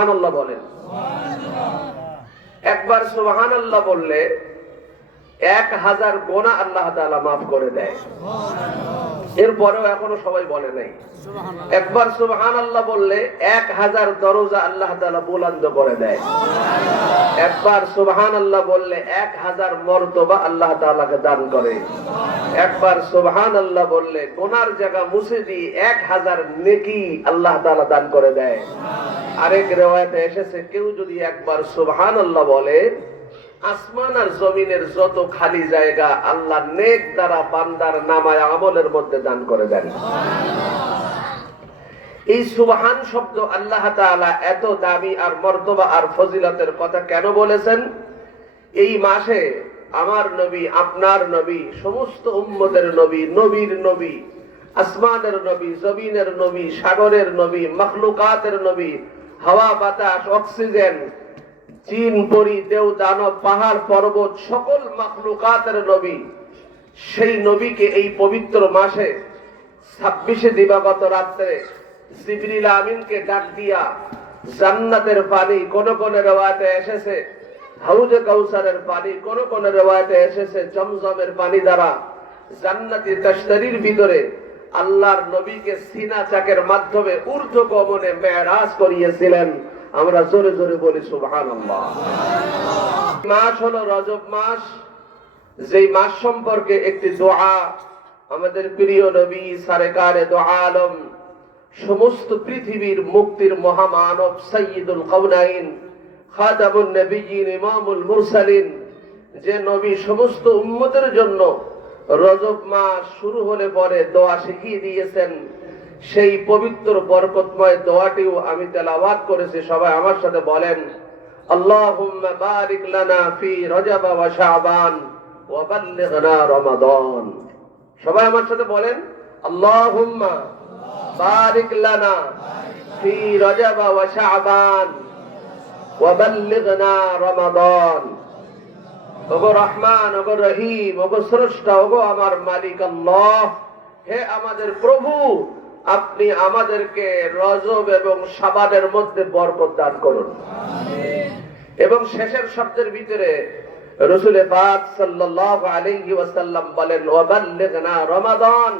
সুবহানাল্লাহ বলেন। একবার সুবহানাল্লাহ বললে 1000 গুনাহ আল্লাহ তাআলা মাফ করে দেয়। এরপরেও এখনো সবাই বলে নাই। একবার সুবহানাল্লাহ বললে 1000 দরজা আল্লাহ তাআলা বুলন্দ করে দেয়। একবার সুবহানাল্লাহ বললে 1000 মর্তবা আল্লাহ তাআলাকে দান করে। একবার সুবহানাল্লাহ বললে গুনার জায়গা মুছে দিয়ে 1000 নেকি আল্লাহ তাআলা দান করে দেয়। আরেক riwayate এসেছে কেউ যদি একবার সুবহানাল্লাহ বলে আসমান আর জমিনের যত খালি জায়গা আল্লাহ নেক দ্বারা বান্দার নামায় আমলের মধ্যে দান করে দেন। এই সুবহান শব্দ আল্লাহ তাআলা এত দামি আর মর্তবা আর ফজিলতের কথা কেন বলেছেন? এই মাসে আমার নবী, আপনার নবী, সমস্ত উম্মতের নবী, নবীর নবী, আসমানের নবী, জমিনের নবী, সাগরের নবী, মাখলুকাতের নবী, হাওয়া বাতাস, অক্সিজেন, জিন পরি, দেও দানব, পাহাড় পর্বত, সকল মাখলুকাতের নবী, সেই নবীকে এই পবিত্র মাসে 26 দিবাগত রাত্রে জিবরিল আমিনকে ডাক দিয়া জান্নাতের পানি, কোন কোন riwayate এসেছে হাউজে কাউসারের পানি, কোন কোন riwayate এসেছে জমজমের পানি দ্বারা জান্নাতি তাশতারির ভিতরে আল্লাহর নবীকে সিনা চাকের মাধ্যমে ঊর্ধ্ব গমনে মেরাজ করিয়েছিলেন। আমরা জোরে জোরে বলি সুবহানাল্লাহ। মাস হলো রজব মাস, যেই মাস সম্পর্কে একটি দোয়া আমাদের প্রিয় নবী সরকারে দো আলম, সমস্ত পৃথিবীর মুক্তির মহামানব, সাইয়্যিদুল কাওনাইন, খাতামুন নবিয়্যিন, ইমামুল মুরসালিন, যে নবী সমস্ত উম্মতের জন্য রজব মাস শুরু হলে পরে দোয়া শিখিয়ে দিয়েছেন, সেই পবিত্র বরকতময় দোয়াটিও আমি তেলাওয়াত করেছি। সবাই আমার সাথে বলেন, আল্লাহুম্মা বারিক লানা ফি রজব ওয়া শাবান ওয়া বাল্লিগনা রমাদান। সবাই আমার সাথে বলেন, আল্লাহুম্মা বারিক লানা ফি রজব ওয়া শাবান ওয়া বাল্লিগনা রমাদান। ওগো রহমান, ওগো রহিম, ওগো স্রষ্টা, ওগো আমার মালিক আল্লাহ, হে আমাদের প্রভু, আপনি আমাদেরকে রজব এবং শাবানের মধ্যে বরকত দান করুন। এবং শেষের শব্দের ভিতরে রাসূল পাক সাল্লাল্লাহু আলাইহি ওয়াসাল্লাম বলেন, ওয়া বাল্লিগনা রমাদান,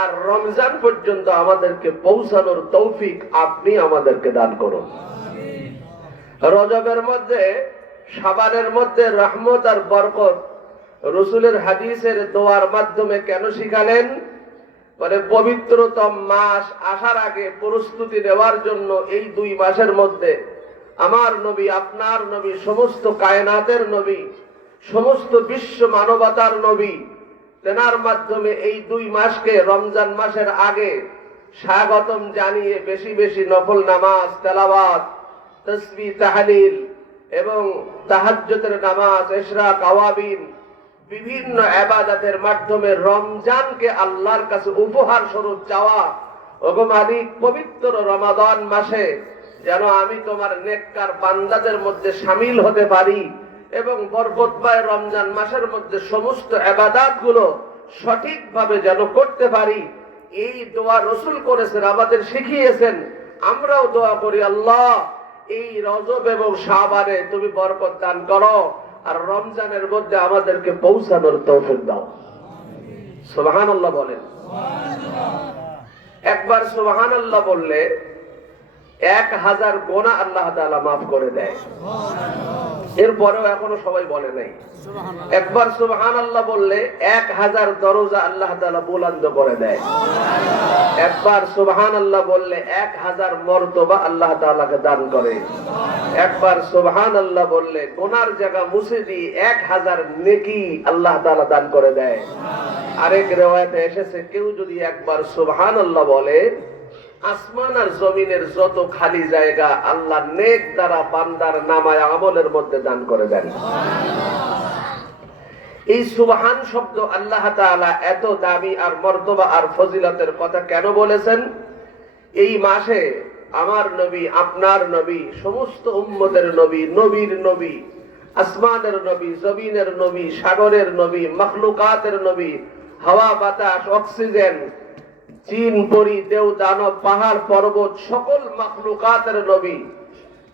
আর রমজান পর্যন্ত আমাদেরকে পৌঁছানোর তৌফিক আপনি আমাদেরকে দান করুন। রজবের মধ্যে, শাবানের মধ্যে রহমত আর বরকত রাসূলের হাদিসের দোয়ার মাধ্যমে কেন শিখালেন? বলে পবিত্রতম মাস আসার আগে প্রস্তুতি নেওয়ার জন্য এই 2 মাসের মধ্যে আমার নবী, আপনার নবী, সমস্ত কায়নাতের নবী, সমস্ত বিশ্ব মানবতার নবী, তেনার মাধ্যমে এই 2 মাসকে রমজান মাসের আগে স্বাগতম জানিয়ে বেশি বেশি নফল নামাজ, তেলাওয়াত, তাসবিহ, তাহলিল এবং তাহাজ্জুদের নামাজ, ইশরাক, আওয়াবিন, বিভিন্ন ইবাদতের মাধ্যমে রমজানকে আল্লাহর কাছে উপহার স্বরূপ চাওয়া। ওগো মালিক, পবিত্র রমাদান মাসে যেন আমি তোমার নেককার বান্দাদের মধ্যে শামিল হতে পারি এবং বরকতময় রমজান মাসের মধ্যে সমস্ত ইবাদতগুলো সঠিকভাবে যেন করতে পারি, এই দোয়া রাসূল করেছেন, আমাদের শিখিয়েছেন। আমরাও দোয়া করি, আল্লাহ এই রজব এবং শাবানে তুমি বরকত দান করো, আর রমজানের মধ্যে আমাদেরকে পৌঁছানোর তৌফিক দাও। সুবহানাল্লাহ বলেন। একবার সুবহানাল্লাহ বললে 1000 গুনাহ আল্লাহ তাআলা মাফ করে দেয়। এরপরেও এখনো সবাই বলে নাই। একবার সুবহানাল্লাহ বললে 1000 দরজা আল্লাহ তাআলা বুলন্দ করে দেয়। একবার সুবহানাল্লাহ বললে 1000 মর্তবা আল্লাহ তাআলাকে দান করে। একবার সুবহানাল্লাহ বললে গুনার জায়গা মুছে দিয়ে 1000 নেকি আল্লাহ তাআলা দান করে দেয়। আরেক riwayate এসেছে কেউ যদি একবার সুবহানাল্লাহ বলে আসমান আর জমিনের যত খালি জায়গা আল্লাহ নেক দ্বারা বান্দার নামায় আমলের মধ্যে দান করে দেন। এই সুবহান শব্দ আল্লাহ তাআলা এত দামি আর মর্তবা আর ফজিলতের কথা কেন বলেছেন? এই মাসে আমার নবী, আপনার নবী, সমস্ত উম্মতের নবী, নবীর নবী, আসমানের নবী, জমিনের নবী, সাগরের নবী, মাখলুকাতের নবী, হাওয়া বাতাস, অক্সিজেন, জিন পরি, দেও দানব, পাহাড় পর্বত, সকল মাখলুকাতের নবী,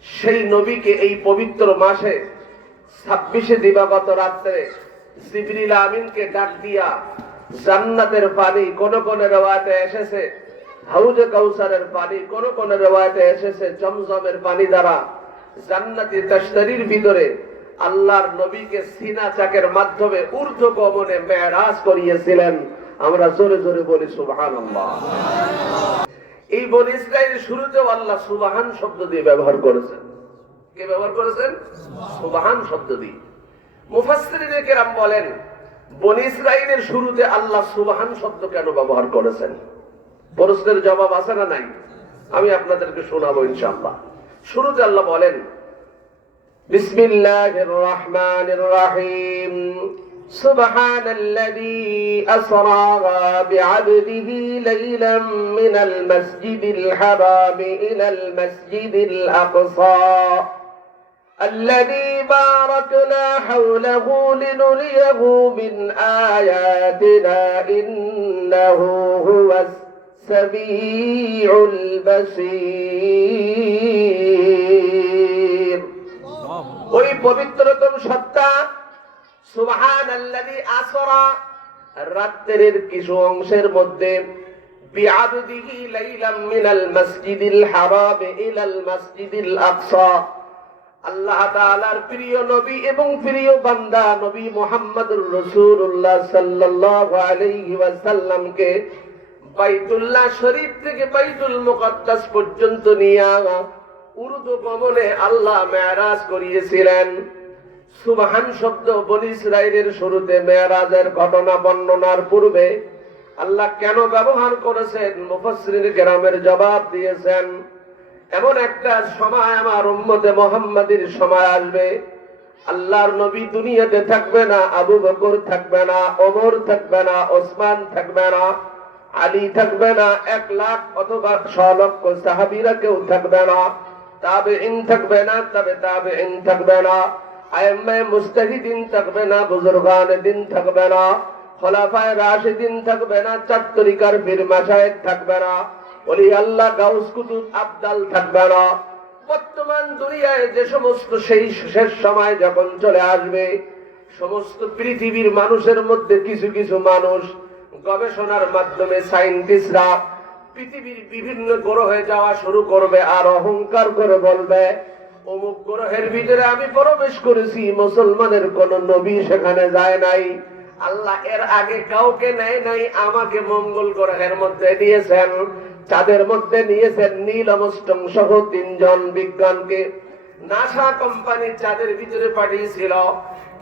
সেই নবীকে এই পবিত্র মাসে 26 দিবাগত রাত্রে জিবরিল আমিনকে ডাক দিয়া জান্নাতের পানি কোন কোন রওয়ায়াতে এসেছে হাউজে কাউসারের পানি, কোন কোন রওয়ায়াতে এসেছে জমজমের পানি দ্বারা জান্নাতি তাশতারির ভিতরে আল্লাহর নবীকে সিনা চাকের মাধ্যমে ঊর্ধ্ব গমনে মেরাজ করিয়েছিলেন। আমরা জোরে জোরে বলি সুবহানাল্লাহ। এই বনী ইসরাইলের শুরুতেও আল্লাহ সুবহান শব্দ দিয়ে ব্যবহার করেছেন। কে ব্যবহার করেছেন? সুবহান শব্দ দিয়ে। মুফাসসিরিনে কেরাম বলেন, বনী ইসরাইলের শুরুতে আল্লাহ সুবহান শব্দ কেন ব্যবহার করেছেন? প্রশ্নের জবাব আছে না নাই? আমি আপনাদেরকে শোনাবো ইনশাআল্লাহ। শুরুতে আল্লাহ বলেন, বিসমিল্লাহির রহমানির রহিম, সুবহানাল্লাযী আসরা বিআবদিহি লাইলাম মিনাল মাসজিদিল হারাম ইলাল মাসজিদিল আকসা الذي باركنا حوله لنريه من آياتنا إنه هو السميع البصير। ওই পবিত্রতম সত্তা সুবহানাল্লাযী আসরা, রাতের কিছু অংশের মধ্যে বিআবদিহি লাইলাম মিনাল মাসজিদিল হারাম ইলাল মাসজিদিল আকসা, আল্লাহ তাআলার প্রিয় নবী এবং প্রিয় বান্দা নবী মুহাম্মদুর রাসূলুল্লাহ সাল্লাল্লাহু আলাইহি ওয়াসাল্লামকে বাইতুল্লাহ শরীফ থেকে বাইতুল মুকাদ্দাস পর্যন্ত নিয়ে ঊর্ধ্ব গমনে আল্লাহ মেরাজ করিয়েছিলেন। সুবহান শব্দ বনী ইসরাইলের শুরুতে মেরাজের ঘটনা বর্ণনার পূর্বে আল্লাহ কেন ব্যবহার করেছেন, মুফাসসিরিন কেরামের জবাব দিয়েছেন। এমন একটা সময় আমার উম্মতে মুহাম্মাদীর সময় আসবে, আল্লাহর নবী দুনিয়াতে থাকবে না, আবু বকর থাকবে না, ওমর থাকবে না, ওসমান থাকবে না, আলী থাকবে না, 1 লাখ অথবা 100 লক্ষ সাহাবীরা কেউ থাকবে না, তাবেঈন থাকবে না, তাবেঈন থাকবে না, আইম্মায়ে মুজতাহিদিন থাকবে না, বুজুর্গানে দিন থাকবে না, খোলাফায়ে রাশিদিন থাকবে না, 4 তরিকার পীর মাশায়েখ থাকবে না, ওলি আল্লাহ গাউস কুতুব আবদাল থাকবে না। বর্তমান দুনিয়ায় যে সমস্ত সেই শেষ সময় যখন চলে আসবে, সমস্ত পৃথিবীর মানুষের মধ্যে কিছু কিছু মানুষ গবেষণার মাধ্যমে সায়েন্টিস্টরা পৃথিবীর বিভিন্ন গ্রহে যাওয়া শুরু করবে আর অহংকার করে বলবে, অমুক গ্রহের ভিতরে আমি প্রবেশ করেছি, মুসলমানের কোন নবী সেখানে যায় নাই, আল্লাহ এর আগে কাউকে নেয় নাই, আমাকে মঙ্গল গ্রহের মধ্যে দিয়েছেন, চাঁদের মধ্যে নিয়েছেন নীল আর্মস্ট্রং সহ 3 জন বিজ্ঞানকে নাসা কোম্পানি চাঁদের ভিতরে পাঠিয়েছিল।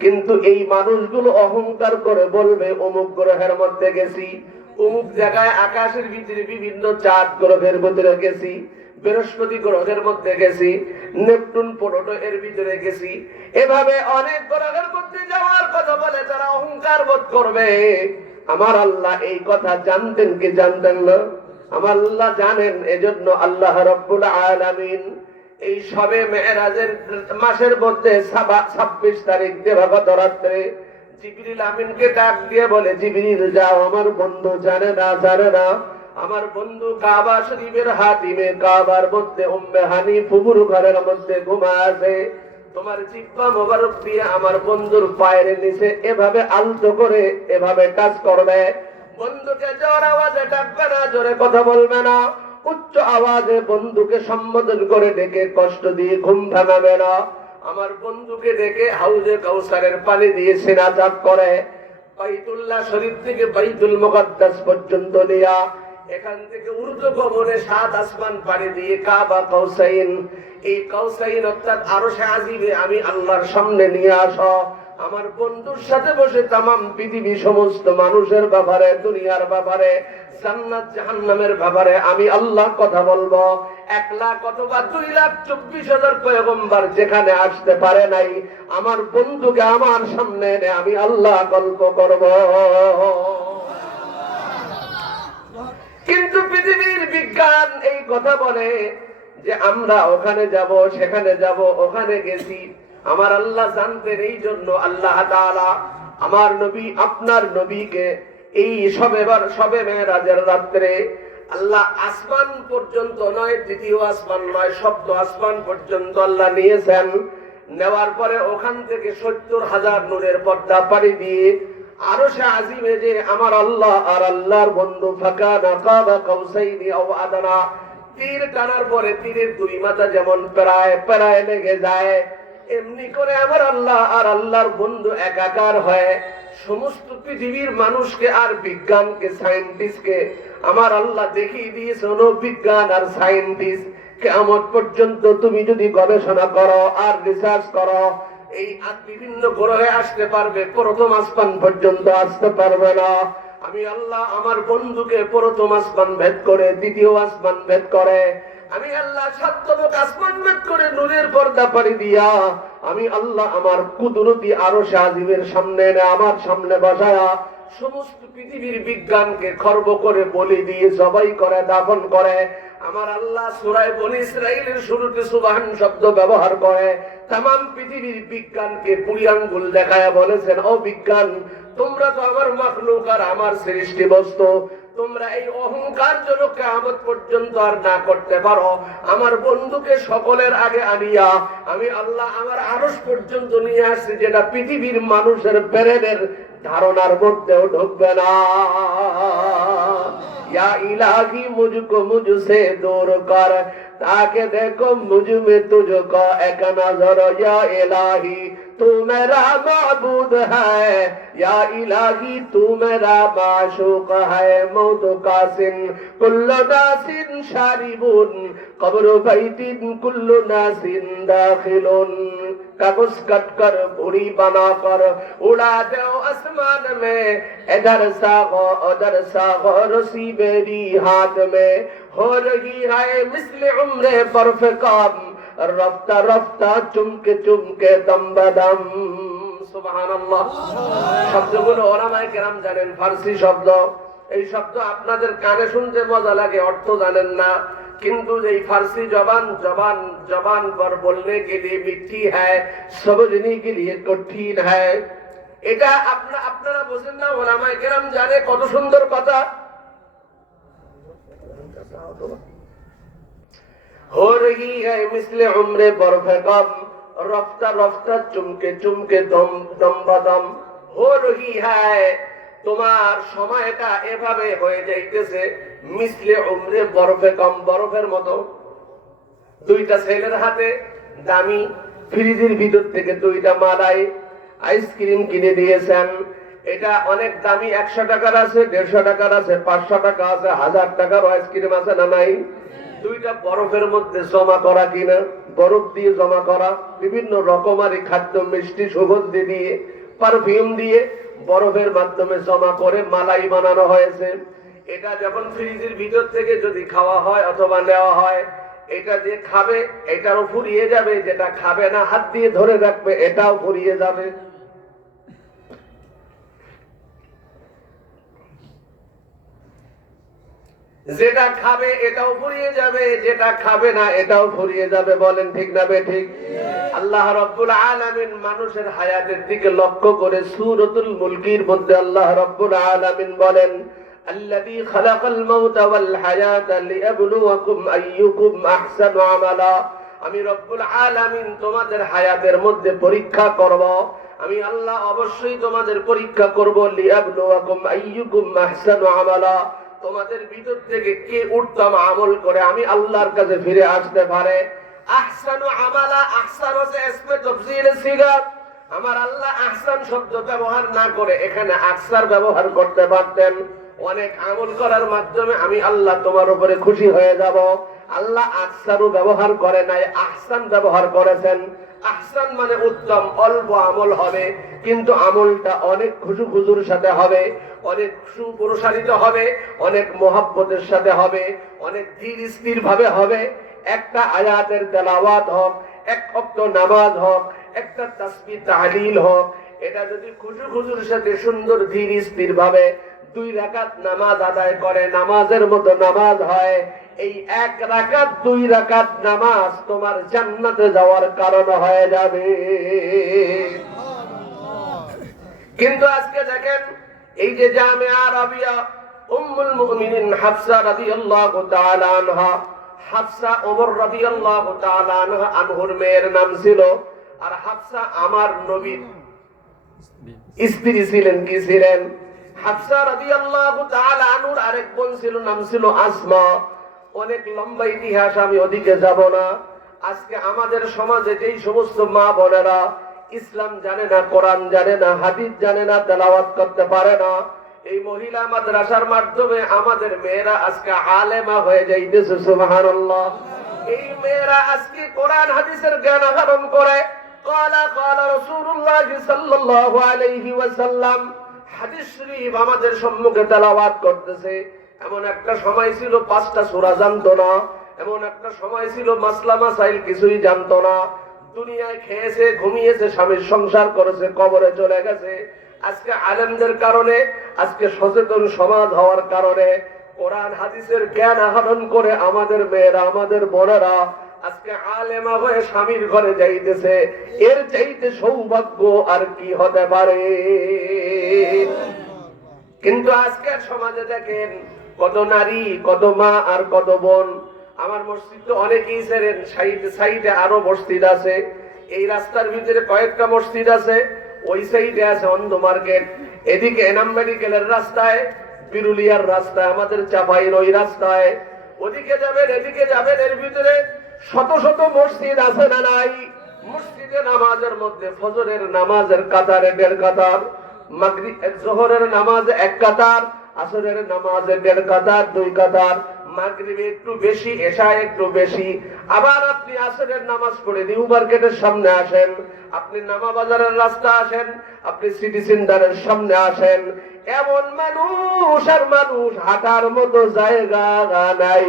কিন্তু এই মানুষগুলো অহংকার করে বলবে অমুক গ্রহের মধ্যে গেছি, অমুক জায়গায় আকাশের ভিতরে বিভিন্ন চাঁদ গ্রহের ভিতরে গেছি, বৃহস্পতি গ্রহের মধ্যে গেছি, নেপটুন প্লুটো এর ভিতরে গেছি, এভাবে অনেক গ্রহের মধ্যে যাওয়ার কথা বলে যারা অহংকার বোধ করবে। আমার আল্লাহ এই কথা জানতেন কি জানতেন না? আমার আল্লাহ জানেন। এজন্য আল্লাহ রাব্বুল আলামিন এই শবে মেরাজের মাসের মধ্যে 26 তারিখ দিবাগত রাত্রে জিবরিল আমিনকে ডাক দিয়ে বলে, জিবরিল যাও, আমার বন্ধু জানে না আমার বন্ধু কাবা শরীফের হাতিমে কাবার মধ্যে উম্মে হানি ফুবুর ঘরের মধ্যে ঘুমায় আছে, তোমার জিহ্বা মোবারক দিয়ে আমার বন্ধুর পায়ের নিচে এভাবে আলতো করে এভাবে টাচ করবে। বন্ধুকে জোর আওয়াজে ডাকবে না, জোরে কথা বলবে না, উচ্চ আওয়াজে বন্ধুকে সম্বোধন করে ডেকে কষ্ট দিয়ে ঘুম ভাঙাবে না। আমার বন্ধুকে ডেকে হাউজে কাউসারের পানি দিয়ে সিনা চাক করে বাইতুল্লাহ শরীফ থেকে বাইতুল মুকাদ্দাস পর্যন্ত নিয়া এখান থেকে ঊর্ধ্ব গমনে 7 আসমান পাড়ি দিয়ে কাবা কাউসাইন, এই কাউসাইন অর্থাৎ আরশে আজিমে আমি আল্লাহর সামনে নিয়ে আসো। আমার বন্ধুর সাথে বসে তামাম পৃথিবী সমস্ত মানুষের ব্যাপারে, দুনিয়ার ব্যাপারে, জান্নাত জাহান্নামের ব্যাপারে আমি আল্লাহ কথা বলবো। 1 লাখ অথবা 2,24,000 পয়গম্বর যেখানে আসতে পারে নাই, আমার বন্ধুকে আমার সামনে এনে আমি আল্লাহ গল্প করব। কিন্তু পৃথিবীর বিজ্ঞান এই কথা বলে যে আমরা ওখানে যাব, সেখানে যাব, ওখানে গেছি। আমার আল্লাহ জানতেন, এই জন্য আল্লাহ তাআলা আমার নবী আপনার নবীকে এই শবে মেরাজের রাত্রে আল্লাহ আসমান পর্যন্ত নয়, দ্বিতীয় আসমান নয়, সপ্ত আসমান পর্যন্ত আল্লাহ নিয়েছেন। নেওয়ার পরে ওখান থেকে 70,000 নূরের পর্দা পাড়ি দিয়ে আরশে আজিমে যে আমার আল্লাহ আর আল্লাহর বন্ধু ফাকানা কাবা কাউসাইনি আও আদনা, তীর টানার পরে তীরের দুই মাথা যেমন প্রায় লেগে যায়, এমনি করে আমার আল্লাহ আর আল্লাহর বন্ধু একাকার হয়। সমস্ত পৃথিবীর মানুষকে আর বিজ্ঞানকে, সায়েন্টিস্টকে আমার আল্লাহ দেখিয়ে দিয়েছে, বিজ্ঞান আর সায়েন্টিস্ট কিয়ামত পর্যন্ত তুমি যদি গবেষণা করো আর রিসার্চ করো, এই বিভিন্ন গ্রহে আসতে পারবে, প্রথম আসমান পর্যন্ত আসতে পারবে না। আমি আল্লাহ আমার বন্ধুকে প্রথম আসমান ভেদ করে, দ্বিতীয় আসমান ভেদ করে, আমি আল্লাহ সপ্তম আসমান ভেদ করে নূরের পর্দা পাড়ি দিয়া আমি আল্লাহ আমার কুদরতি আরশে আজিমের সামনে এনে আমার সামনে বসায়া সমস্ত পৃথিবীর বিজ্ঞানকে খর্ব করে বলি দিয়ে জবাই করে দাফন করে। আমার আল্লাহ সূরা বনী ইসরাঈলের শুরুতে সুবহান শব্দ ব্যবহার করে तमाम পৃথিবীর বিজ্ঞানকে পুরি আঙ্গুল দেখায়া বলেছেন, ও বিজ্ঞান, তোমরা তো আমার মাখলুক আর আমার সৃষ্টি বস্তু, তোমরা এই অহংকার জন্য কিয়ামত পর্যন্ত আর না করতে পারো, আমার বন্ধুকে সকলের আগে আনিয়া আমি আল্লাহ আমার আরশ পর্যন্ত নিয়ে আসছি, যেটা পৃথিবীর মানুষের ব্রেনের ধারণার মধ্যেও ঢুকবে না। या इलाही मुझको मुझसे दूर कर, ताकि देखो मुझ में तुझको एक नजर। या इलाही तू मेरा माबूद है, या इलाही तू मेरा माशूक है। मौत कासिन कुल्लु नासिन शारिबुन, कब्र बैतिन कुल्लु नासिन दाखिलुन। कागज कट कर भूरी बना कर उड़ा दो आसमान में, इधर सागो उधर सागो रसी मेरी हाथ में, हो रही है मिस्ले उम्रे बर्फ कम, रफ्ता रफ्ता चुमके चुमके दम बदम। সুবহানাল্লাহ। শব্দগুলো ওলামায়ে কেরাম জানেন, ফারসি শব্দ। এই শব্দ আপনাদের কানে শুনতে মজা লাগে, অর্থ জানেন না, কিন্তু এই ফারসি জবান पर बोलने के लिए मिठी है, समझने के लिए कठिन है। এটা আপনারা বোঝেন না, ওলামায়ে কেরাম জানে, কত সুন্দর কথা। हो रही है मिस्ले उम्रे बर्फ कम, रफ्ता रफ्ता चुमके चुमके दम दम बदम। हो रही है, তোমার সময়টা এভাবে হয়ে যাইতেছে মিসলে উমরে বরফে কম, বরফের মতো। দুইটা ছেলের হাতে দামি ফ্রিজের ভিতর থেকে দুইটা মালাই আইসক্রিম কিনে দিয়েছেন। এটা অনেক দামি, 100 টাকার আছে, 150 টাকার আছে, 500 টাকা আছে, 1000 টাকার আইসক্রিম আছে না নাই? দুইটা বরফের মধ্যে জমা করা কিনা, বরফ দিয়ে জমা করা, বিভিন্ন রকমারি খাদ্য, মিষ্টি, সুগন্ধি দিয়ে, পারফিউম দিয়ে বরফের মাধ্যমে জমা করে মালাই বানানো হয়েছে। এটা যখন ফ্রিজের ভিতর থেকে যদি খাওয়া হয় অথবা নেওয়া হয়, এটা যে খাবে এটাও ফুরিয়ে যাবে, যেটা খাবে না হাত দিয়ে ধরে রাখবে এটাও ফুরিয়ে যাবে। যেটা খাবে এটাও ফুরিয়ে যাবে, যেটা খাবে না এটাও ফুরিয়ে যাবে। বলেন ঠিক না বেঠিক? আল্লাহ রাব্বুল আলামিন মানুষের হায়াতের দিকে লক্ষ্য করে সূরাতুল মুলকের মধ্যে আল্লাহ রাব্বুল আলামিন বলেন, আল্লাযী খালাকাল মাউতা ওয়াল হায়াতা লিয়াবলুয়াকুম আইয়ুকুম আহসানু আমালা। আমি রব্বুল আলামিন তোমাদের হায়াতের মধ্যে পরীক্ষা করব, আমি আল্লাহ অবশ্যই তোমাদের পরীক্ষা করব। লিয়াবলুয়াকুম আইয়ুকুম আহসানু আমালা, তোমাদের ভিতর থেকে কে উত্তম আমল করে আমি আল্লাহর কাছে ফিরে আসতে পারে। আহসানু আমালা, আহসান হচ্ছে ইসমে তাফসীর সিগা। আমার আল্লাহ আহসান শব্দ ব্যবহার না করে এখানে আকসার ব্যবহার করতে পারতেন। অনেক আমল করার মাধ্যমে আমি আল্লাহ তোমার উপরে খুশি হয়ে যাব। আল্লাহ আকসারও ব্যবহার করে নাই, আহসান ব্যবহার করেছেন। আহসান মানে উত্তম, অল্প আমল হবে কিন্তু আমলটা অনেক খুশুর সাথে হবে, অনেক সুপ্রসারিত হবে, অনেক মহব্বতের সাথে হবে, অনেক ধীর স্থির ভাবে হবে। একটা আয়াতের তেলাওয়াত হোক, এক ওয়াক্ত নামাজ হোক, একটা তাসবিহ তাহলিল হোক, এটা যদি খুশুর সাথে সুন্দর ধীর স্থির ভাবে 2 রাকাত নামাজ আদায় করে নামাজের মতো নামাজ হয়, এই 1 রাকাত 2 রাকাত নামাজ তোমার জান্নাতে যাওয়ার কারণ হয়ে যাবে। কিন্তু আজকে দেখেন, এই যে জামিয়া আরবিয়া উম্মুল মুমিনিন হাফসা রাদিয়াল্লাহু তাআলা আনহা, হাফসা ওমর রাদিয়াল্লাহু তাআলা আনহুর মেয়ের নাম ছিল। আর হাফসা আমার নবীর স্ত্রী ছিলেন। কি ছিলেন? হাফসা রাদিয়াল্লাহু তাআলা আনহুর আরেক বোন ছিল, নাম ছিল আসমা। অনেক লম্বা ইতিহাস, আমি ওদিকে যাব না। আজকে আমাদের সমাজে যেই সমস্ত মা বোনেরা ইসলাম জানে না, কোরআন জানে না, হাদিস জানে না, তেলাওয়াত করতে পারে না, এই মহিলা মাদ্রাসার মাধ্যমে আমাদের মেয়েরা আজকে আলেমা হয়ে যাইতেছে। সুবহানাল্লাহ। এই মেয়েরা আজকে কোরআন হাদিসের জ্ঞান আহরণ করে। ক্বালা ক্বালা রাসূলুল্লাহ সাল্লাল্লাহু আলাইহি ওয়াসাল্লাম হাদিস শরীফ আমাদের সম্মুখে তেলাওয়াত করতেছে। এমন একটা সময় ছিল 5টা সূরা জানতো না, এমন একটা সময় ছিল মাসলা মাসাইল কিছুই জানতো না। দুনিয়ায় খেয়েছে, ঘুমিয়েছে, স্বামীর সংসার করেছে, কবরে চলে গেছে। আজকে আলেমদের কারণে, আজকে সচেতন সমাজ হওয়ার কারণে, কোরআন হাদিসের জ্ঞান আহরণ করে আমাদের মেয়েরা, আমাদের বোনেরা আজকে আলেমা হয়ে স্বামীর ঘরে যাইতেছে। এর চাইতে সৌভাগ্য আর কি হতে পারে? কিন্তু আজকের সমাজে দেখেন কত নারী, কত মা আর কত বোন। আমার মসজিদ তো অনেকেই ছেড়েন, সাইডে আরো মসজিদ আছে। এই রাস্তার ভিতরে কয়েকটা মসজিদ আছে, ওই সাইডে আছে অন্ধ মার্কেট, এদিকে এনাম মেডিকেলের রাস্তায়, বিরুলিয়ার রাস্তায়, আমাদের চাপাইয়ের ওই রাস্তায়, ওদিকে যাবেন, এদিকে যাবেন, এর ভিতরে শত শত মসজিদ আছে না নাই? মসজিদে নামাজের মধ্যে ফজরের নামাজের কাতারে 1.5 কাতার, মাগরিব জোহরের নামাজে 1 কাতার, আসরের নামাজে 1.5 কাতার, 2 কাতার, মাগরিবে একটু বেশি, এশায় একটু বেশি। আবার আপনি আসরের নামাজ পড়ে নিউ মার্কেটের সামনে আসেন, আপনি নামা বাজারের রাস্তা আসেন, আপনি সিটি সেন্টারের সামনে আসেন, এমন মানুষ আর মানুষ, হাঁটার মতো জায়গা নাই।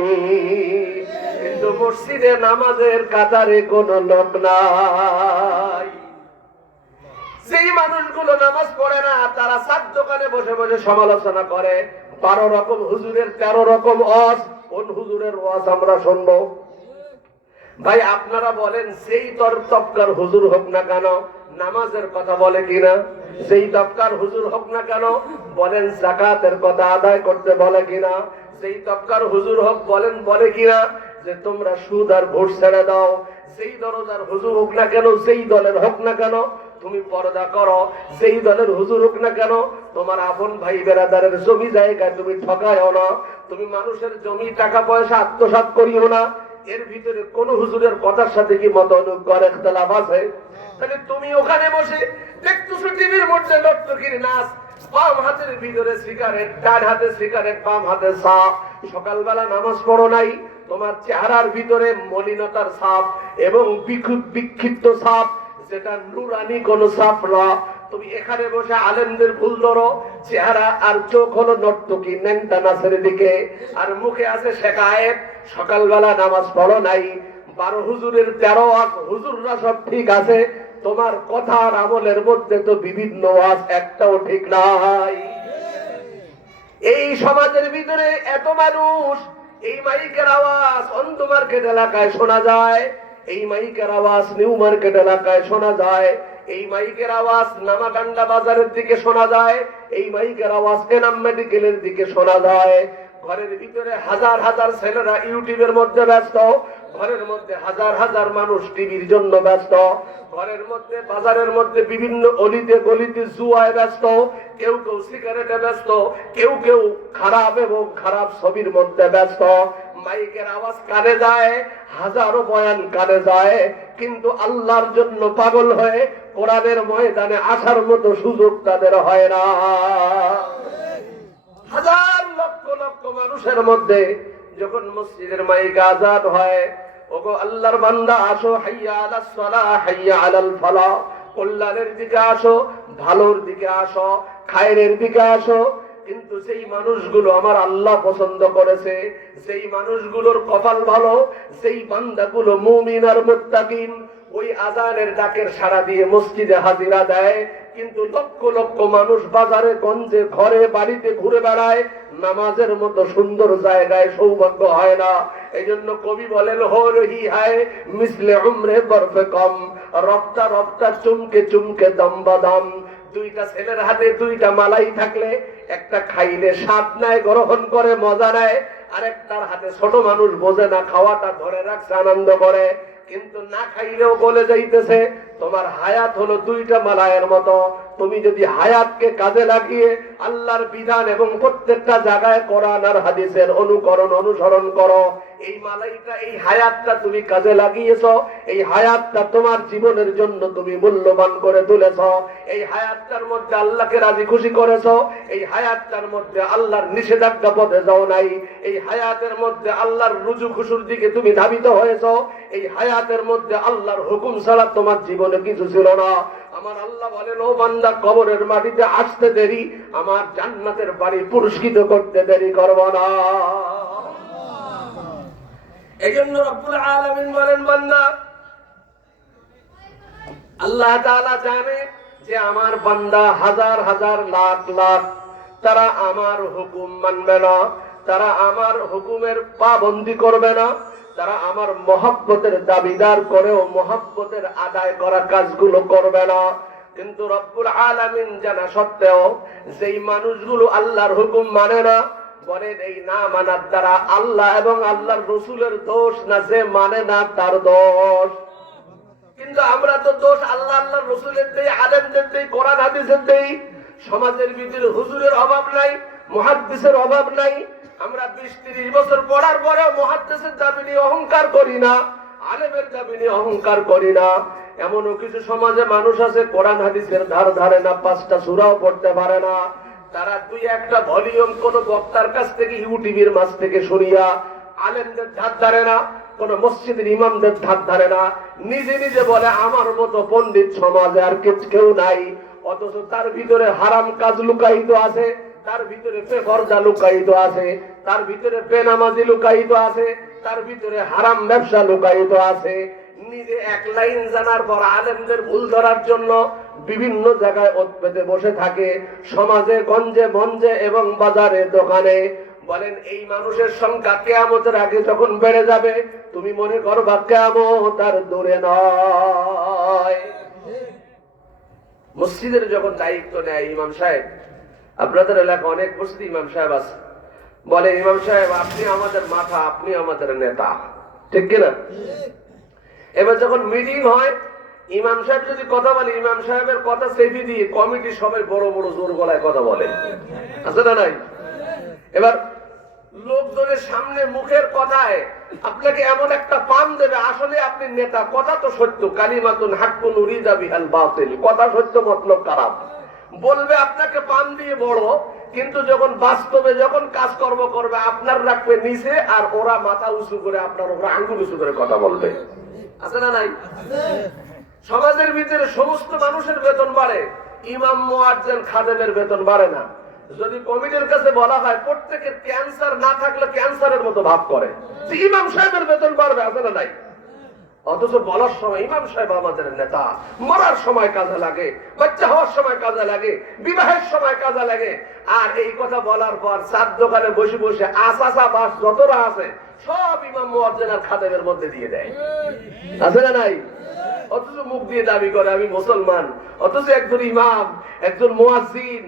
কিন্তু মসজিদে নামাজের কাতারে কোনো লোক নাই। যেই মানুষগুলো নামাজ পড়ে না, তারা চার দোকানে বসে বসে সমালোচনা করে। 12 রকম হুজুরের 13 রকম ওয়াজ। কোন হুজুরের ওয়াজ আমরা শুনবো? ভাই আপনারা বলেন, সেই তবকার হুজুর হোক না কেন নামাজের কথা বলে কিনা? সেই তবকার হুজুর হোক না কেন বলেন যাকাতের কথা আদায় করতে বলে কিনা? সেই তবকার হুজুর হোক বলেন, বলে কিনা যে তোমরা সুদ আর ঘুষ ছেড়ে দাও? সেই দরজার হুজুর হোক না কেন, সেই দলের হোক না কেন তুমি পর্দা করো? সেই দলের হুজুর হোক না কেন তোমার আপন ভাই বেরাদারের জমি জায়গায় তুমি ঠকায়ও না, তুমি মানুষের জমি টাকা পয়সা আত্মসাৎ করিও না। এর ভিতরে কোন হুজুরের কথার সাথে কি মতানুজ্ঞার ইখতিলাফ আছে? তাহলে তুমি ওখানে বসে দেখতেছো টিভির মধ্যে নর্তকীর নাচ, বাম হাতের ভিতরে সিগারেট, ডান হাতে সিগারেট, বাম হাতে সাপ। সকালবেলা নামাজ পড়ো নাই, তোমার চেহারার ভিতরে মলিনতার ছাপ এবং বিক্ষিপ্ত ছাপ, যেটা নুরানি কোন ছাপ না। তুমি এখানে বসে আলেমদের ভুল ধরো, চেহারা আর চোখ হলো নর্তকী ন্যাংটা নাচের দিকে, আর মুখে আছে শেকায়েত। সকালবেলা নামাজ পড়ো নাই, 12 হুজুরের 13 হুজুররা সব ঠিক আছে, তোমার কথা আর আমলের মধ্যে তো বিভিন্ন ওয়াজ, একটাও ঠিক নাই। এই সমাজের ভিতরে এত মানুষ, এই মাইকের আওয়াজ অন্ধ মার্কেট এলাকায় শোনা যায়, এই মাইকের আওয়াজ নিউ মার্কেট এলাকায় শোনা যায়, এই মাইকের আওয়াজ নামাকান্ডা বাজারের দিকে শোনা যায়, এই মাইকের আওয়াজ এনাম মেডিকেলের দিকে শোনা যায়। ঘরের ভিতরে হাজার হাজার ছেলেরা ইউটিউবের মধ্যে ব্যস্ত, ঘরের মধ্যে হাজার হাজার মানুষ টিভির জন্য ব্যস্ত, ঘরের মধ্যে বাজারের মধ্যে বিভিন্ন অলিতে গলিতে জুয়ায় ব্যস্ত, কেউ কেউ সিগারেটে ব্যস্ত, কেউ কেউ খারাপ এবং খারাপ ছবির মধ্যে ব্যস্ত। মাইকের আওয়াজ কানে যায়, হাজারো বয়ান কানে যায়, কিন্তু আল্লাহর জন্য পাগল হয়ে কোরআনের ময়দানে আসার মতো সুযোগ তাদের হয় না। হাজার লক্ষ লক্ষ মানুষের মধ্যে যখন মসজিদের মাইকে আজান হয়, ওগো আল্লাহর বান্দা আসো, হাইয়া আলাস সালাহ, হাইয়া আলাল ফালাহ, কল্যাণের দিকে আসো, ভালোর দিকে আসো, খায়রের দিকে আসো। কিন্তু সেই মানুষগুলো আমার আল্লাহ পছন্দ করেছে, সেই মানুষগুলোর কপাল ভালো, সেই বান্দাগুলো মুমিন আর মুত্তাকিন, ওই আজানের ডাকের সাড়া দিয়ে মসজিদে হাজিরা দেয়। কিন্তু লক্ষ লক্ষ মানুষ বাজারে গঞ্জে ঘরে বাড়িতে ঘুরে বেড়ায়, নামাজের মতো সুন্দর জায়গায় সৌভাগ্য হয় না। এই জন্য কবি বলেন, হো রহি হায় মিসলে উমরে বরফে কম, রফতা রফতা চুমকে চুমকে দম বাদাম। দুইটা ছেলের হাতে দুইটা মালাই থাকলে একটা খাইলে স্বাদ নেয়, গ্রহণ করে, মজা নেয়, আরেকটার হাতে ছোট মানুষ বোঝে না, খাওয়াটা ধরে রাখছে, আনন্দ করে, কিন্তু না খাইলেও গলে যাইতেছে। তোমার হায়াত হলো দুইটা মালায়ের মতো। তুমি যদি হায়াতকে কাজে লাগিয়ে আল্লাহর বিধান এবং প্রত্যেকটা জায়গায় কোরআন আর হাদিসের অনুসরণ করো, এই মালাইটা, এই হায়াতটা তুমি কাজে লাগিয়েছো, এই হায়াতটা তোমার জীবনের জন্য তুমি মূল্যবান করে তুলেছো, এই হায়াতটার মধ্যে আল্লাহকে রাজি খুশি করেছো, এই হায়াতটার মধ্যে আল্লাহর নিষেধাজ্ঞা পথে যাও নাই, এই হায়াতের মধ্যে আল্লাহর রুজু খুশুর দিকে তুমি ধাবিত হয়েছো, এই হায়াতের মধ্যে আল্লাহর হুকুম ছাড়া তোমার জীবনে কিছু ছিল না। আমার আল্লাহ বলেন, ও বান্দা, কবরের মাটিতে আসতে দেরি, আমার জান্নাতের বাড়ি পুরস্কৃত করতে দেরি করব না। এই জন্য রব্বুল আলামিন বলেন, বান্দা, আল্লাহ তাআলা জানে যে আমার বান্দা হাজার হাজার লাখ লাখ, তারা আমার হুকুম মানবে না, তারা আমার হুকুমের পাবন্দি করবে না, তারা আমার মহব্বতের দাবিদার করেও মহব্বতের আদায় করা কাজগুলো করবে না। কিন্তু রব্বুল আলামিন জানা সত্ত্বেও যেই মানুষগুলো আল্লাহর হুকুম মানে না, বলেন এই না মানার দ্বারা আল্লাহ এবং আল্লাহর রসুলের দোষ না, যে মানে না তার দোষ। কিন্তু আমরা তো দোষ আল্লাহ আল্লাহর রসুলের দেই, আলেমদের দেই, কোরআন হাদিসের দেই। সমাজের ভিতরে হুজুরের অভাব নাই, মুহাদ্দিসের অভাব নাই। আমরা 20-30 বছর পড়ার পরেও মুহাদ্দিসের দাবি নিয়ে অহংকার করি না, আলেমের দাবি নিয়ে অহংকার করি না। এমনও কিছু সমাজে মানুষ আছে কোরআন হাদিসের ধার ধারে না, 5টা সূরাও পড়তে পারে না। তারা 2-1টা ভলিউম কোন বক্তার কাছ থেকে, ইউটিউবের মাঝ থেকে শুনিয়া আলেমদের ধার ধারে না, কোন মসজিদের ইমামদের ধার ধারে না, নিজে নিজে বলে আমার মতো পণ্ডিত সমাজে আর কেউ নাই। অথচ তার ভিতরে হারাম কাজ লুকায়িত আছে, তার ভিতরে বেপরদা লুকায়িত আছে, তার ভিতরে বেনামাজি লুকায়িত আছে, তার ভিতরে হারাম ব্যবসা লুকায়িত আছে। নিজে এক লাইন জানার পর আলেমদের ভুল ধরার জন্য বিভিন্ন জায়গায় ওত পেতে বসে থাকে, সমাজে, গঞ্জে, মঞ্জে এবং বাজারে, দোকানে। বলেন এই মানুষের সংখ্যা কিয়ামতের আগে যখন বেড়ে যাবে, তুমি মনে করবা কিয়ামত আর দূরে নয়। মসজিদের যখন দায়িত্ব নেয় ইমাম সাহেব, আপনাদের এলাকা অনেক মসজিদ ইমাম সাহেব আছে, বলে ইমাম সাহেব আপনি আমাদের মাথা, আপনি আমাদের নেতা, ঠিক কিনা? এবার যখন মিটিং হয়, ইমাম সাহেব যদি কথা বলে, ইমাম সাহেবের কথা চেপে দিয়ে কমিটি সবাই বড় বড় জোর গলায় কথা বলেন, আছে না নাই? এবার লোকজনের সামনে মুখের কথায় আপনাকে এমন একটা পাম দেবে, আসলে আপনি নেতা, কথা তো সত্য, কালিমাতুন হাক্কুন উরিদা বিহাল বাতিল, কথা সত্য মতলব খারাপ, বলবে আপনাকে পাম দিয়ে বড়, কিন্তু যখন বাস্তবে যখন কাজকর্ম করবে আপনার রাখবে নিচে, আর ওরা মাথা উঁচু করে আপনার উপর আঙ্গুল উঁচু করে কথা বলবে, আছে না নাই? সমাজের ভিতরে সমস্ত মানুষের বেতন বাড়ে, ইমাম, মুয়াজ্জিন, খাদেমের বেতন বাড়ে না। যদি কমিটির কাছে বলা হয় প্রত্যেকের ক্যান্সার না থাকলে ক্যান্সারের মতো ভাব করে, ইমাম সাহেবের বেতন বাড়বে, আছে না নাই? অথচ বলার সময় ইমাম সাহেব আমাদের নেতা, মরার সময় কাজে লাগে, বাচ্চা হওয়ার সময় কাজে লাগে, বিবাহের সময় কাজে লাগে। আর এই কথা বলার পর চার দোকানে বসে বসে আশা বাস যতটা আছে সব ইমাম, মুয়াজ্জিন আর খাদেমের মধ্যে দিয়ে দেয়, আছে না নাই? অথচ মুখ দিয়ে দাবি করে আমি মুসলমান। অথচ একজন ইমাম, একজন মুয়াজ্জিন,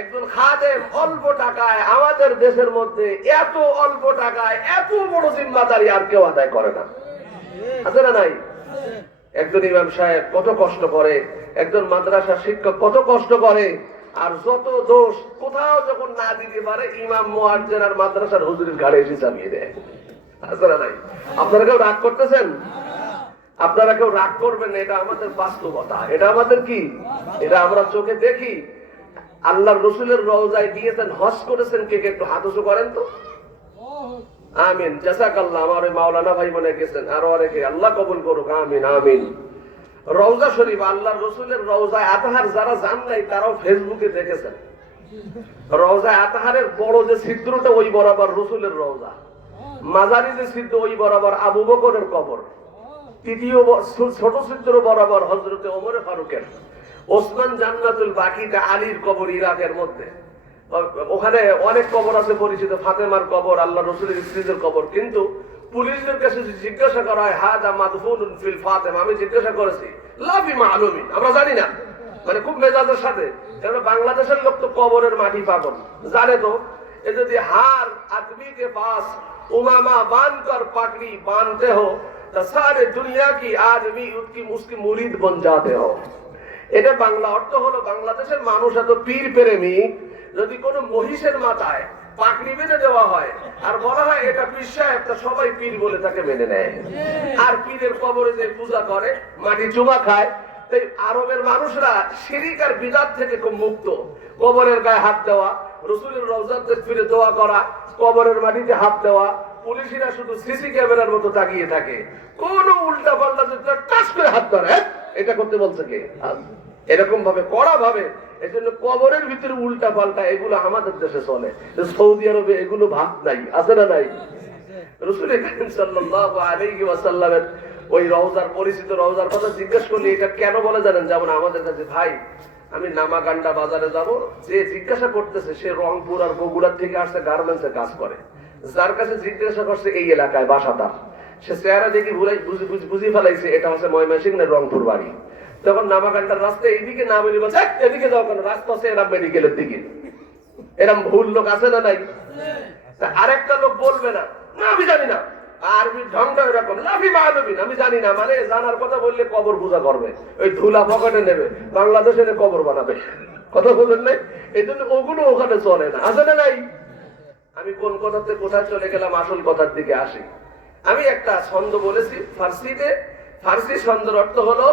একজন খাদেম অল্প টাকায় আমাদের দেশের মধ্যে, এত অল্প টাকায় এত বড় জিম্মাদারি আর কেউ আদায় করে না, আছে না নাই? একজন ইমাম সাহেব কত কষ্ট করে, একজন মাদ্রাসা শিক্ষক কত কষ্ট করে, আর যত দোষ কোথাও যখন না দিতে পারে ইমাম, মুয়াজ্জিন আর মাদ্রাসার হুজুরের ঘাড়ে এসে চাপিয়ে দেয়, আছে না নাই? আপনারা কেউ রাগ করতেছেন? আপনারা কেউ রাগ করবেন না, এটা আমাদের বাস্তবতা, এটা আমাদের কি, এটা আমরা চোখে দেখি। আল্লাহর রসুলের রওজায় গিয়েছেন, হজ করেছেন, কে কে একটু হাত উঁচু করেন তো? আমিন, জাযাকাল্লাহ। আমার ওই মাওলানা ভাই মনে গেছেন, আরো অনেকে, আল্লাহ কবুল করুক, আমিন আমিন। রওজা শরীফ, আল্লাহর রসুলের রওজায় আতাহার যারা জান নাই তারাও ফেসবুকে দেখেছেন। রওজায় আতাহারের বড় যে ছিদ্রটা ওই বরাবর রসুলের রওজা, মাঝারি যে ছিদ্র ওই বরাবর আবু বকরের কবর, তৃতীয় ছোট ছিদ্র বরাবর হযরতে ওমর ফারুকের, ওসমান জান্নাতুল বাকিতে আলীর কবর ইরাকের মধ্যে। ওখানে অনেক কবর আছে পরিচিত, ফাতেমার কবর, আল্লাহ রসুলের স্ত্রীদের কবর। কিন্তু পুলিশদের কাছে জিজ্ঞাসা করা হয় হাদা মাদফুনুন ফিল ফাতেমা, আমি জিজ্ঞাসা করেছি লা বি মালুমিন, আমরা জানি না, মানে খুব মেজাজের সাথে, কারণ বাংলাদেশের লোক তো কবরের মাটি পাগল জানে তো। এ যদি হার আদমি কে পাস उमामा बांध कर पकड़ी बांधते हो तो सारे दुनिया की आदमी उसकी मुरीद बन जाते हो। এটা বাংলা অর্থ হলো বাংলাদেশের মানুষ এত পীর প্রেমী, যদি কোনো মহিষের মাথায় পাকড়ি বেঁধে দেওয়া হয় আর বলা হয় এটা পীর সাহেব, তা সবাই পীর বলে তাকে মেনে নেয়। আর পীরের কবরে যে পূজা করে মাটি চুমা খায়। তাই আরবের মানুষরা শিরিক আর বিদআত থেকে খুব মুক্ত। কবরের গায়ে হাত দেওয়া, রাসূলের রওজাতে ফিরে দোয়া করা, কবরের মাটিতে হাত দেওয়া, পুলিশরা শুধু সিসি ক্যামেরার মতো তাকিয়ে থাকে। কোন উল্টা পাল্টা যদি টাচ করে হাত ধরে, এটা করতে বলছে কে? এরকম ভাবে কড়া ভাবে। এজন্য কবরের ভিতরে উল্টা পাল্টা এগুলো আমাদের দেশে চলে, সৌদি আরবে এগুলো ভাগ নাই, আছে না নাই? রাসূল কারীম সাল্লাল্লাহু আলাইহি ওয়াসাল্লামের ওই রওজার পরিচিত রওজার কথা জিজ্ঞেস করলে এটা কেন বলে জানেন? যেমন আমাদের কাছে ভাই আমি নামাগান্ডা বাজারে যাব, যে জিজ্ঞাসা করতেছে সে রংপুর আর বগুড়ার থেকে আসছে, গার্মেন্টসে কাজ করে। যার কাছে জিজ্ঞাসা করছে এই এলাকায় বাসা তার, সে চেহারা দেখি বুঝি ফেলাইছে এটা হচ্ছে ময়মনসিংহ না রংপুর বাড়ি। তখন নামাগান্ডার রাস্তা এইদিকে না বলি বলছে এদিকে যাও কেন, রাস্তা আছে এরম মেডিকেলের দিকে। এরম ভুল লোক আছে না নাই? আরেকটা লোক বলবে না না আমি জানি না, আরবি ঢংটা এরকম লাফি মাহলুবিন, আমি জানি না, মানে জানার কথা বললে কবর পূজা করবে, ওই ধুলা পকেটে নেবে, বাংলাদেশে কবর বানাবে। কথা বলেন নাই? এই জন্য ওগুলো ওখানে চলে না, আছে না নাই? আমি কোন কথাতে কোথায় চলে গেলাম, আসল কথার দিকে আসি। আমি একটা ছন্দ বলেছি ফার্সিতে। ফার্সি ছন্দের অর্থ হলো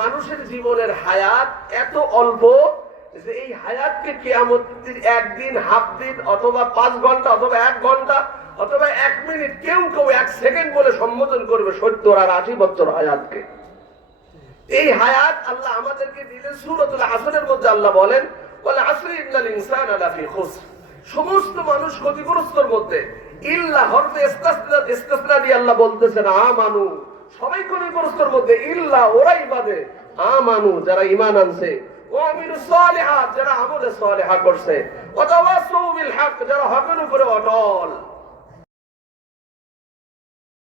মানুষের জীবনের হায়াত এত অল্প যে এই হায়াতকে কিয়ামতের একদিন, হাফ দিন, অথবা 5 ঘন্টা, অথবা 1 ঘন্টা, অথবা 1 মিনিট, কেউ 1 সেকেন্ড বলে সম্বোধন করবে 70 আর 80 বছর হায়াতকে। এই হায়াত আল্লাহ আমাদেরকে দিলেন সূরাতুল আসরের মধ্যে। আল্লাহ বলেন ওয়াল আসরি ইন্নাল ইনসানা লাফি খুসর, সমস্ত মানুষ ক্ষতিগ্রস্তর মধ্যে। ইল্লা হরফে ইস্তিসনা দিয়ে আল্লাহ বলতেছেন আমানু, সবাই ক্ষতিগ্রস্তর মধ্যে, ইল্লা ওরাই বাদে আমানু যারা ঈমান আনছে, ওয়া আমিলুস সালিহাত যারা আমলে সালিহা করছে, ওয়া তাওয়াসাউ বিল হক যারা হকের উপরে অটল।